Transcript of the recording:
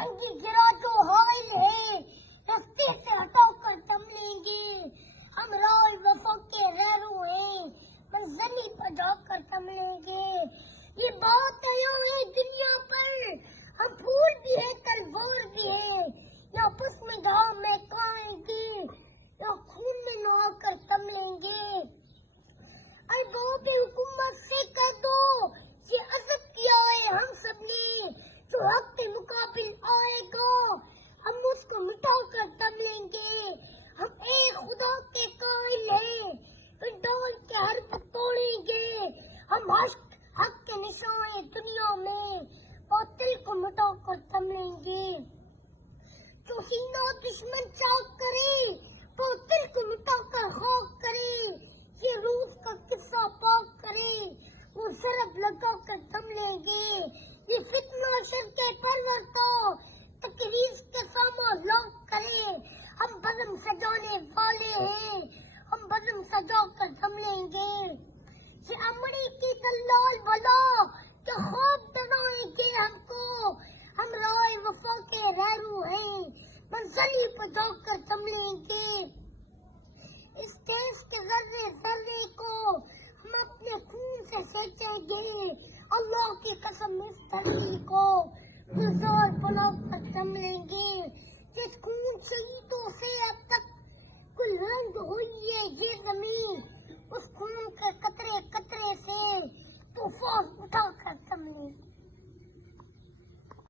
سنگی گرا جو حائل ہے رستے سے ہٹا کر دم لیں گے. ہم رائے وفا کے ریرو ہیں منزلی پر جا کر دم لیں گے. یہ بات ہے دنیا پر ہم پھول بھی ہیں تلوار بھی ہیں. یا پس میں گھام میں کھائیں گے یا خون میں نہا کر دم لیں گے. اے باب حکومت سے کہہ دو یہ عزت کیا ہے ہم سب نے. جو حق کے مقابل آئے گا ہم اس کو مٹا کر دم لیں گے. ہم ایک خدا کے قائل ہیں پنڈال کے حرف توڑیں گے. ہم حق کے نشان دنیا میں باطل کو مٹا کر دم لیں گے. جو سینہ دشمن چاک کرے باطل کو مٹا کر خاک کرے. یہ روس کا قصہ پاک کرے وہ ضرب لگا کر دم لیں گے. یہ فتنہ شر کے پرورتا تقریز کے ساما لاک کرے. ہم بزم سجانے والے ہیں ہم بزم سجا کر دم لیں گے. یہ امڑی کی دلال بلا کہ خواب ڈرائیں گے ہم کو. ہم رائے وفا کے ریرو ہیں منزلی پر جا کر دم لیں گے. اس دیش کے ذرے ذرے کو ہم اپنے خون سے سینچیں گے. اللہ کی قسم اس دھرتی کو گلزار بنا کر دم لیں گے. جس خون